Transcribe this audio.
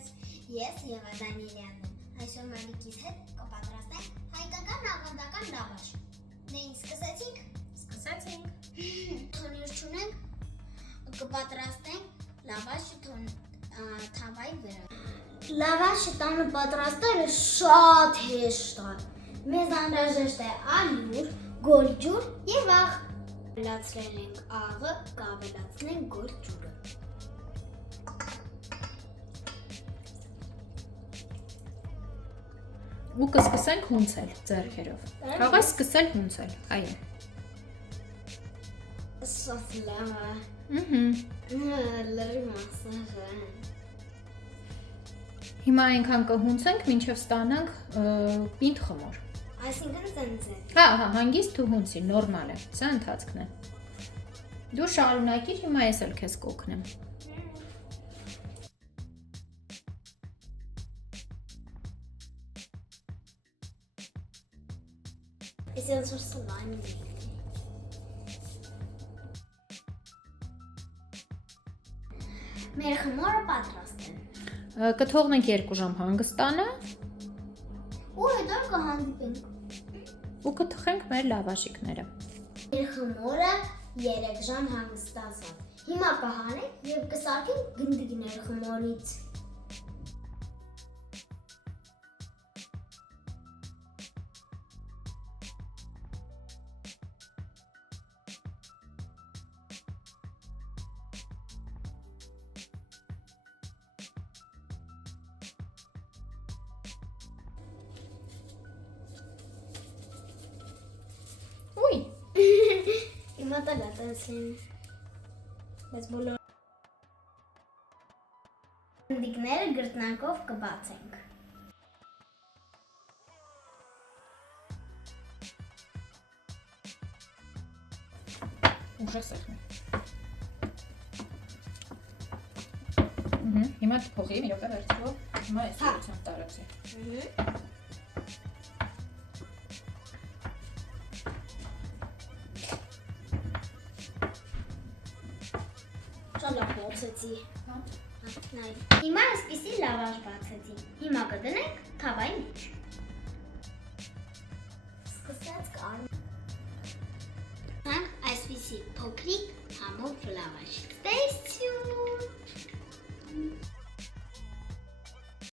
ձեզ, ես Եվա Դանիելյանն եմ, այսօր Մալիկիս հետ կպատրաստենք հայկական աղանդական լավաշ, նեին սկսեցինք, թոնիր չունենք, կպատրաստենք լավաշը թավայի վրա, լավաշը տանը պատրաստելը շատ հեշտ է, մեզ անհրաժեշտ է ալյուր, գորջուր և աղ, ավելացրել ենք աղը, կավելացնենք գորջուրը, ու կսկսենք հունցել ձեռքերով։ Կարող ես սկսել հունցել, այո։ Շատ լավ է։ Լրի մասաժ է։ Հիմա այնքան կհունցենք, մինչև ստանանք պինդ խմոր։ Այսինքն ծնց է։ Հա, հանգիստ դու հունցի, նորմալ է, սա ընթացքն է։ Դու շարունակիր, հիմա ես էլ քեզ կօգնեմ։ Ես ոնց որ սլայմ եմ։ Մեր խմորը պատրաստ է։ Կթողնենք 2 ժամ հանգստանա Ու հետո կհանդիպենք։ ու կթխենք մեր լավաշիկները։ Մեր խմորը 3 ժամ հանգստացավ։ Հիմա կհանենք և կսարքենք գնդիկներ խմորից։ Ուй, Հիմա տալատացին։ Բայց բոլոր գնդիկները գրտնակով կբացենք։ ուժեղ սեղմի։ Հիմա փողի, մի րոպե վերցրու, հիմա այս ուղղությամբ տարածի։ Շատ լավ բացեցի։ Նայ։ Հիմա այսպիսի լավաշ բացեցի։ Հիմա կդնենք թավայի մեջ։ Սկսած կան այսպիսի փոքրիկ համով լավաշ։ Ստես